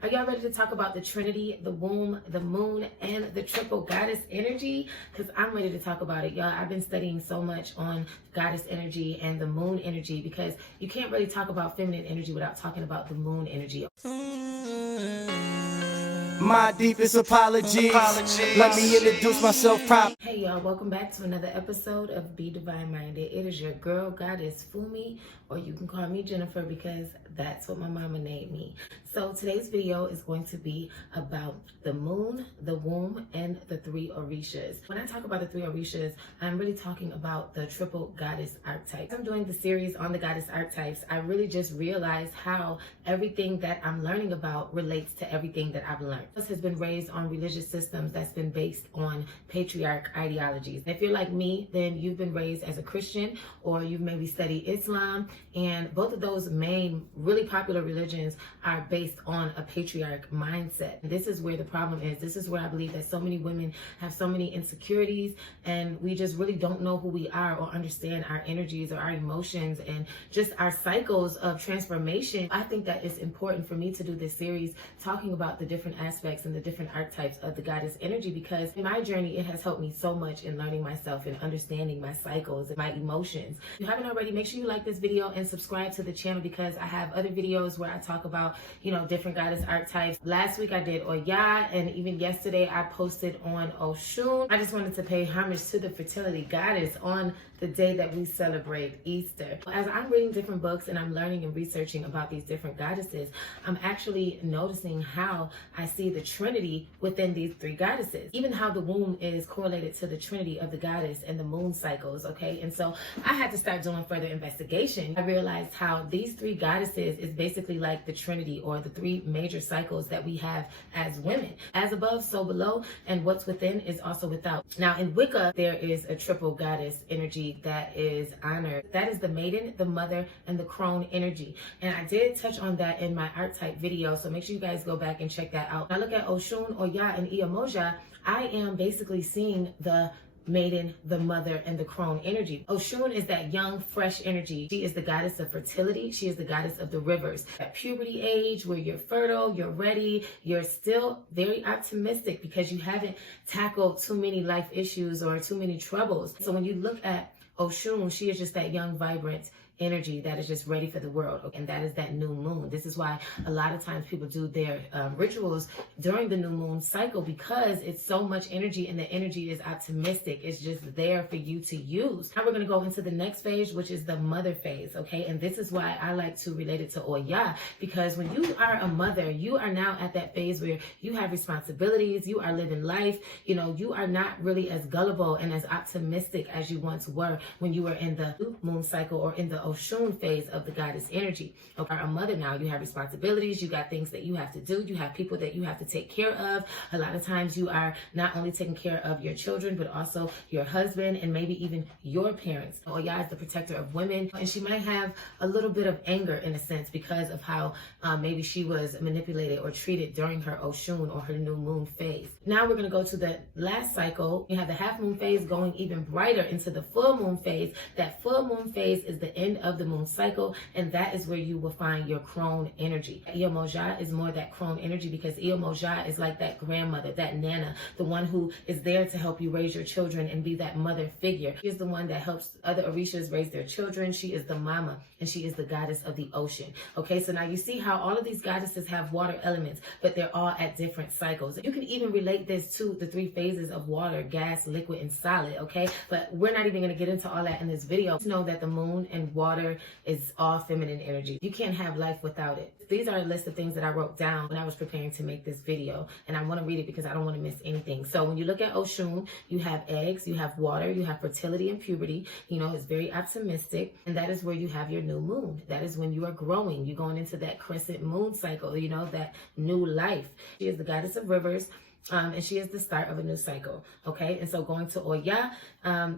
Are y'all ready to talk about the Trinity, the womb, the moon, and the triple goddess energy? Because I'm ready to talk about it, y'all. I've been studying so much on goddess energy and the moon energy because you can't really talk about feminine energy without talking about the moon energy. My deepest apologies. Let me introduce myself properly. Hey y'all, welcome back to another episode of Be Divine Minded. It is your girl goddess Fumi, or you can call me Jennifer because that's what my mama named me. So today's video is going to be about the moon, the womb, and the three Orishas. When I talk about the three Orishas, I'm really talking about the triple goddess archetypes. I'm doing the series on the goddess archetypes. I really just realized how everything that I'm learning about relates to everything that I've learned. This has been raised on religious systems that's been based on patriarch ideologies. If you're like me, then you've been raised as a Christian, or you've maybe studied Islam, and both of those main really popular religions are based on a patriarch mindset. This is where the problem is. This is where I believe that so many women have so many insecurities, and we just really don't know who we are or understand our energies or our emotions and just our cycles of transformation. I think that it's important for me to do this series talking about the different aspects and the different archetypes of the goddess energy, because in my journey it has helped me so much in learning myself and understanding my cycles and my emotions. If you haven't already, make sure you like this video and subscribe to the channel, because I have other videos where I talk about, different goddess archetypes. Last week I did Oya, and even yesterday I posted on Oshun. I just wanted to pay homage to the fertility goddess on the day that we celebrate Easter. As I'm reading different books and I'm learning and researching about these different goddesses, I'm actually noticing how I see the Trinity within these three goddesses. Even how the womb is correlated to the Trinity of the goddess and the moon cycles, okay? And so I had to start doing further investigation. I realized how these three goddesses is basically like the Trinity, or the three major cycles that we have as women. As above, so below, and what's within is also without. Now in Wicca, there is a triple goddess energy that is honored. That is the Maiden, the Mother, and the Crone energy. And I did touch on that in my archetype video, so make sure you guys go back and check that out. When I look at Oshun, Oya, and Iyamoja, I am basically seeing the Maiden, the Mother, and the Crone energy. Oshun is that young, fresh energy. She is the goddess of fertility. She is the goddess of the rivers. That puberty age where you're fertile, you're ready, you're still very optimistic because you haven't tackled too many life issues or too many troubles. So when you look at Oshun, she is just that young, vibrant energy that is just ready for the world, and that is that new moon. This is why a lot of times people do their rituals during the new moon cycle, because it's so much energy and the energy is optimistic. It's just there for you to use. Now we're going to go into the next phase, which is the mother phase, okay? And this is why I like to relate it to Oya, because when you are a mother, you are now at that phase where you have responsibilities, you are living life, you are not really as gullible and as optimistic as you once were when you were in the new moon cycle or in the Oshun phase of the goddess energy. Okay, a mother now, you have responsibilities, you got things that you have to do, you have people that you have to take care of. A lot of times you are not only taking care of your children, but also your husband and maybe even your parents. Oya is the protector of women, and she might have a little bit of anger in a sense because of how maybe she was manipulated or treated during her Oshun or her new moon phase. Now we're going to go to the last cycle. You have the half moon phase going even brighter into the full moon phase. That full moon phase is the end of the moon cycle, and that is where you will find your Crone energy. Iyamoja is more that Crone energy, because Iyamoja is like that grandmother, that nana, the one who is there to help you raise your children and be that mother figure. She is the one that helps other Orishas raise their children. She is the mama, and she is the goddess of the ocean. Okay, so now you see how all of these goddesses have water elements, but they're all at different cycles. You can even relate this to the three phases of water: gas, liquid, and solid, okay? But we're not even going to get into all that in this video. Just know that the moon and water is all feminine energy. You can't have life without it. These are a list of things that I wrote down when I was preparing to make this video, and I want to read it because I don't want to miss anything. So when you look at Oshun, you have eggs, you have water, you have fertility and puberty. It's very optimistic, and that is where you have your new moon. That is when you are growing. You're going into that crescent moon cycle, that new life. She is the goddess of rivers. And she is the start of a new cycle, okay? And so going to Oya,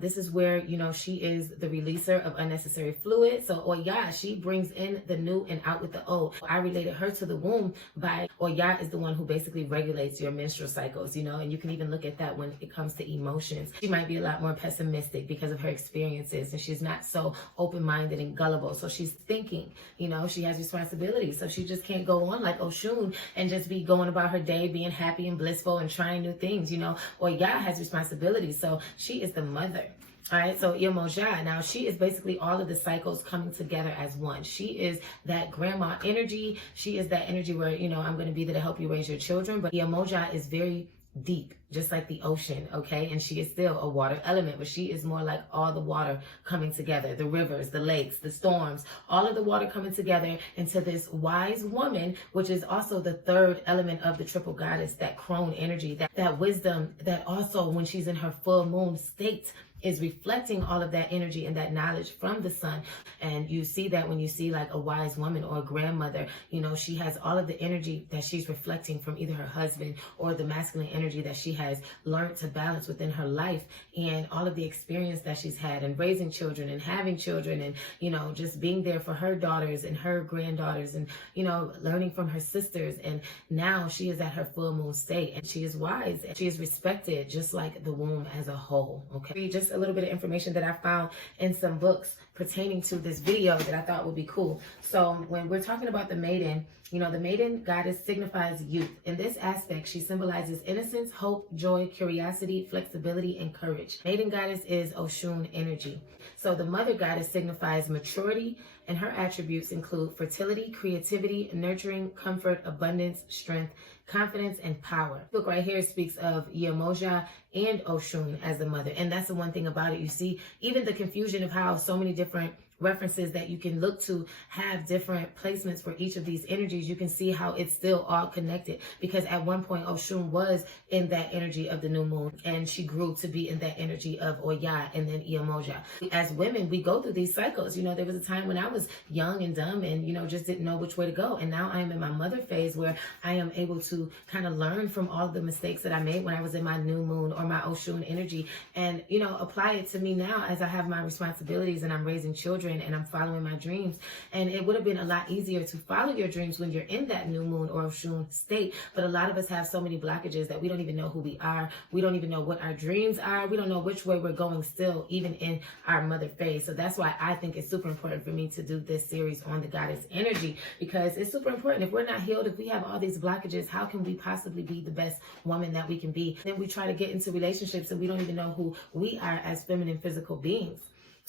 this is where, you know, she is the releaser of unnecessary fluid. So Oya, she brings in the new and out with the old. I related her to the womb by Oya is the one who basically regulates your menstrual cycles, you know, and you can even look at that when it comes to emotions. She might be a lot more pessimistic because of her experiences, and she's not so open-minded and gullible. So she's thinking, you know, she has responsibilities. So she just can't go on like Oshun and just be going about her day being happy and blissful and trying new things, you know. Oya has responsibilities. So she is the mother. All right, so Iemoja, now she is basically all of the cycles coming together as one. She is that grandma energy. She is that energy where, you know, I'm going to be there to help you raise your children. But Iemoja is very deep, just like the ocean, okay? And she is still a water element, but she is more like all the water coming together, the rivers, the lakes, the storms, all of the water coming together into this wise woman, which is also the third element of the triple goddess, that crone energy, that wisdom, that also when she's in her full moon state, is reflecting all of that energy and that knowledge from the sun. And you see that when you see like a wise woman or a grandmother, you know, she has all of the energy that she's reflecting from either her husband or the masculine energy that she has learned to balance within her life, and all of the experience that she's had and raising children and having children, and, you know, just being there for her daughters and her granddaughters, and, you know, learning from her sisters. And now she is at her full moon state, and she is wise and she is respected just like the womb as a whole, okay? Just a little bit of information that I found in some books pertaining to this video that I thought would be cool. So when we're talking about the maiden, you know, the maiden goddess signifies youth. In this aspect, she symbolizes innocence, hope, joy, curiosity, flexibility, and courage. Maiden goddess is Oshun energy. So the mother goddess signifies maturity, and her attributes include fertility, creativity, nurturing, comfort, abundance, strength, confidence, and power. The book right here speaks of Iemoja and Oshun as the mother. And that's the one thing about it. You see, even the confusion of how so many different references that you can look to have different placements for each of these energies, you can see how it's still all connected, because at one point Oshun was in that energy of the new moon, and she grew to be in that energy of Oya and then Iemoja. As women, we go through these cycles. You know, there was a time when I was young and dumb and, you know, just didn't know which way to go. And now I am in my mother phase where I am able to kind of learn from all the mistakes that I made when I was in my new moon or my Oshun energy, and, you know, apply it to me now as I have my responsibilities and I'm raising children and I'm following my dreams. And it would have been a lot easier to follow your dreams when you're in that new moon or Oshun state. But a lot of us have so many blockages that we don't even know who we are. We don't even know what our dreams are. We don't know which way we're going still, even in our mother phase. So that's why I think it's super important for me to do this series on the goddess energy, because it's super important. If we're not healed, if we have all these blockages, how can we possibly be the best woman that we can be? Then we try to get into relationships and we don't even know who we are as feminine physical beings.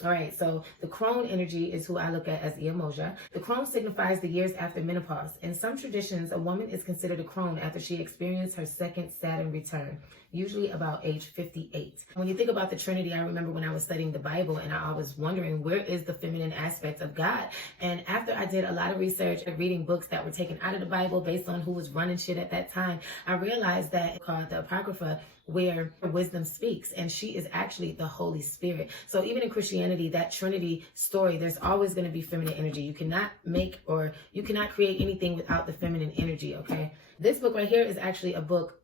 All right, so the crone energy is who I look at as Iemoja. The crone signifies the years after menopause. In some traditions, a woman is considered a crone after she experienced her second Saturn return, usually about age 58. When you think about the Trinity, I remember when I was studying the Bible and I was wondering, where is the feminine aspect of God? And after I did a lot of research and reading books that were taken out of the Bible based on who was running shit at that time, I realized that it's called the Apocrypha, where wisdom speaks, and she is actually the Holy Spirit. So even in Christianity, that Trinity story, there's always going to be feminine energy. You cannot make or you cannot create anything without the feminine energy, okay? This book right here is actually a book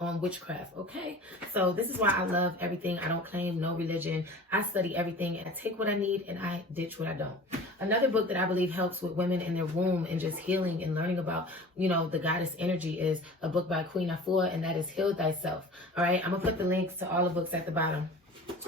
on witchcraft, okay? So this is why I love everything. I don't claim no religion. I study everything, and I take what I need and I ditch what I don't. Another book that I believe helps with women in their womb and just healing and learning about, you know, the goddess energy is a book by Queen Afua, and that is Heal Thyself. All right, I'm gonna put the links to all the books at the bottom.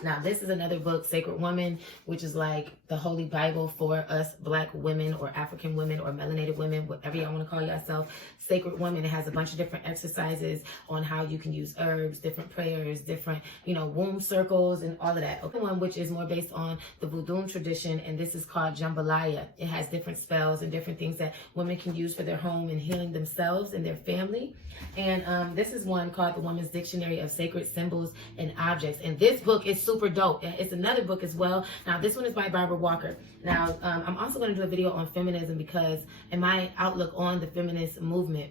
Now, this is another book, Sacred Woman, which is like the Holy Bible for us Black women or African women or melanated women, whatever y'all want to call yourself. Sacred Woman, it has a bunch of different exercises on how you can use herbs, different prayers, different, you know, womb circles and all of that. Okay, one which is more based on the Voodoo tradition, and this is called Jambalaya. It has different spells and different things that women can use for their home and healing themselves and their family. And this is one called The Woman's Dictionary of Sacred Symbols and Objects. And this book is super dope. It's another book as well. Now, this one is by Barbara Walker. Now, I'm also going to do a video on feminism because in my outlook on the feminist movement.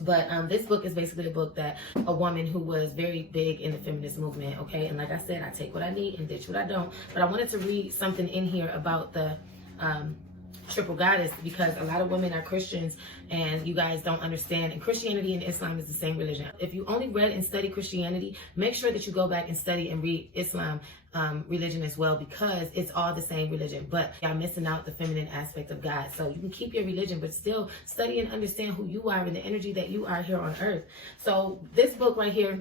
But this book is basically a book that a woman who was very big in the feminist movement, okay? And like I said, I take what I need and ditch what I don't. But I wanted to read something in here about the triple goddess, because a lot of women are Christians and you guys don't understand. And Christianity and Islam is the same religion. If you only read and study Christianity, make sure that you go back and study and read Islam religion as well, because it's all the same religion, but y'all missing out the feminine aspect of God. So you can keep your religion, but still study and understand who you are and the energy that you are here on earth. So this book right here,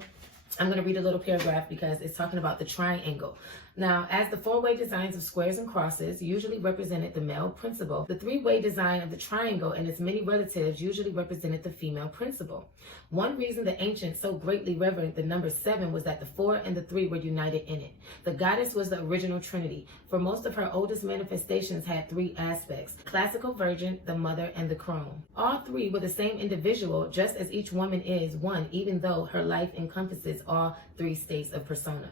I'm going to read a little paragraph because it's talking about the triangle. Now, as the four-way designs of squares and crosses usually represented the male principle, the three-way design of the triangle and its many relatives usually represented the female principle. One reason the ancients so greatly revered the number 7 was that the 4 and the 3 were united in it. The goddess was the original Trinity, for most of her oldest manifestations had 3 aspects: the classical virgin, the mother, and the crone. All 3 were the same individual, just as each woman is one, even though her life encompasses all 3 states of persona.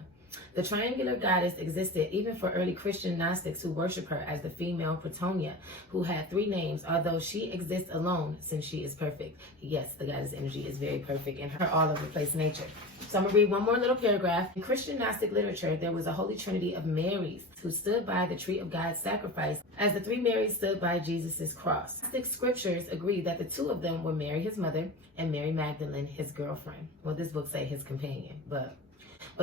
The triangular goddess existed even for early Christian Gnostics who worship her as the female Protonia, who had 3 names, although she exists alone since she is perfect. Yes, the goddess energy is very perfect in her all-over-the-place nature. So I'm going to read one more little paragraph. In Christian Gnostic literature, there was a holy trinity of Marys who stood by the tree of God's sacrifice as the 3 Marys stood by Jesus' cross. Gnostic scriptures agree that the 2 of them were Mary, his mother, and Mary Magdalene, his girlfriend. Well, this book say his companion, but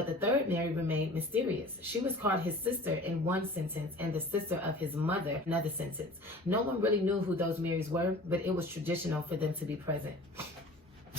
the 3rd Mary remained mysterious. She was called his sister in one sentence and the sister of his mother another sentence. No one really knew who those Marys were, but it was traditional for them to be present.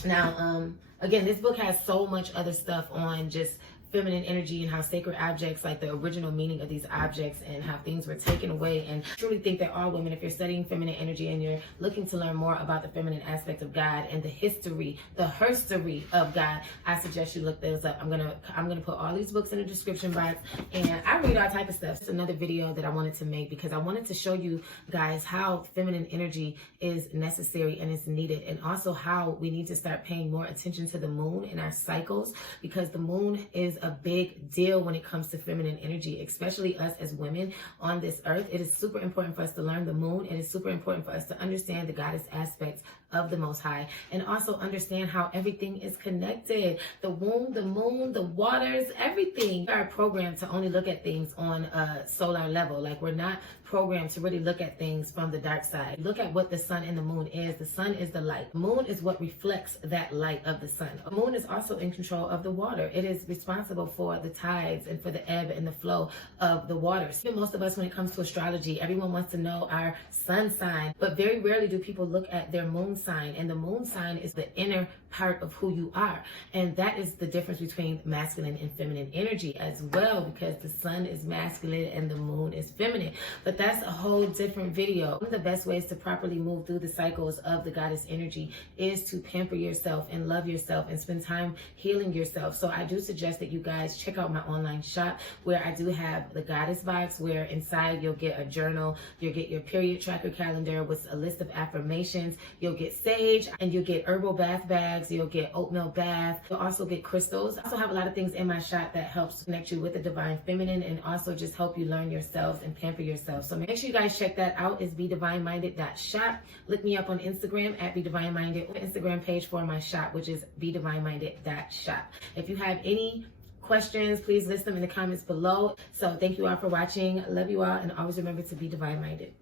Now, again, this book has so much other stuff on just feminine energy and how sacred objects, like the original meaning of these objects and how things were taken away. And I truly think that all women, if you're studying feminine energy and you're looking to learn more about the feminine aspect of God and the history, the herstory of God, I suggest you look those up. I'm gonna put all these books in the description box, and I read all type of stuff. It's another video that I wanted to make because I wanted to show you guys how feminine energy is necessary and is needed, and also how we need to start paying more attention to the moon and our cycles, because the moon is a big deal when it comes to feminine energy, especially us as women on this earth. It is super important for us to learn the moon. It is super important for us to understand the goddess aspects of the Most High, and also understand how everything is connected. The womb, the moon, the waters, everything. We are programmed to only look at things on a solar level. Like, we're not programmed to really look at things from the dark side. Look at what the sun and the moon is. The sun is the light. The moon is what reflects that light of the sun. The moon is also in control of the water. It is responsible for the tides and for the ebb and the flow of the waters. Even most of us, when it comes to astrology, everyone wants to know our sun sign, but very rarely do people look at their moon sign. And the moon sign is the inner part of who you are, and that is the difference between masculine and feminine energy as well, because the sun is masculine and the moon is feminine. But that's a whole different video. One of the best ways to properly move through the cycles of the goddess energy is to pamper yourself and love yourself and spend time healing yourself. So I do suggest that you guys check out my online shop, where I do have the goddess box, where inside you'll get a journal, you'll get your period tracker calendar with a list of affirmations, you'll get sage, and you'll get herbal bath bags, you'll get oatmeal bath, you'll also get crystals. I also have a lot of things in my shop that helps connect you with the divine feminine and also just help you learn yourself and pamper yourself. So make sure you guys check that out. It's bedivineminded.shop. Look me up on Instagram at bedivineminded, or Instagram page for my shop, which is bedivineminded.shop. If you have any questions, please list them in the comments below. So thank you all for watching. Love you all, and always remember to be divine minded.